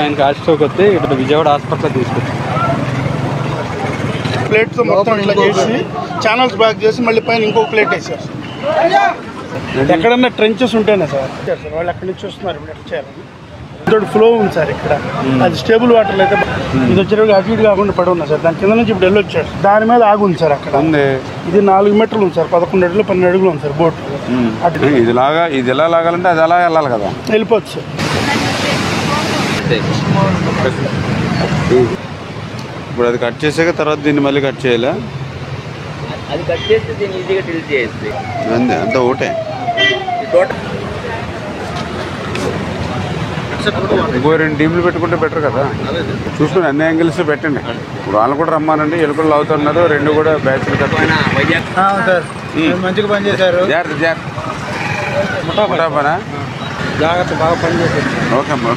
ఆయనకి హాస్పిటల్కి వస్తే ఇక్కడ విజయవాడ హాస్పిటల్ తీసుకొచ్చాం. ప్లేట్తో మొత్తం ఇట్లా చేసి ఛానల్స్ బ్యాక్ చేసి మళ్ళీ పైన ఇంకొక ప్లేట్ వేసారు. ఎక్కడన్నా ట్రెంచెస్ ఉంటేనే సార్ వాళ్ళు అక్కడి నుంచి వస్తున్నారు. ఇప్పుడు ఎట్లా చేయాలని ఇంతటి ఫ్లో ఉంది సార్ ఇక్కడ. అది స్టేబుల్ వాటర్ అయితే ఇది వచ్చేటప్పుడు అటు ఇటు కాకుండా పడి ఉన్నా సార్. దాని కింద నుంచి ఇప్పుడు వెళ్ళొచ్చాడు. దాని మీద ఆగి ఉంది సార్ అక్కడ. ఇది 4 మీటర్లు ఉంది సార్. 11 అడుగులు 12 అడుగులు ఉంది సార్ బోట్. ఇది ఎలా లాగాలంటే అది అలా వెళ్ళాలి కదా, వెళ్ళిపోవచ్చు సార్. ఇప్పుడు అది కట్ చేసాక తర్వాత దీన్ని మళ్ళీ కట్ చేయాలా? అది కట్ చేస్తే దీన్ని ఈజీగా డిలీట్ చేయొచ్చు. అంతా ఒకటే. ఇంకో 2 టీంలు పెట్టుకుంటే బెటర్ కదా. చూసుకుని అన్ని యాంగిల్స్ పెట్టండి. ఇప్పుడు వాళ్ళు కూడా రమ్మానండి. ఎలుకలు అవుతున్నారు. 2 కూడా బ్యాచ్లు కట్టుకున్నా. మంచిగా పని చేశారు. జాగ్రత్త పనా జాగ్రత్త బాగా పని చేశారు. ఓకే అమ్మా.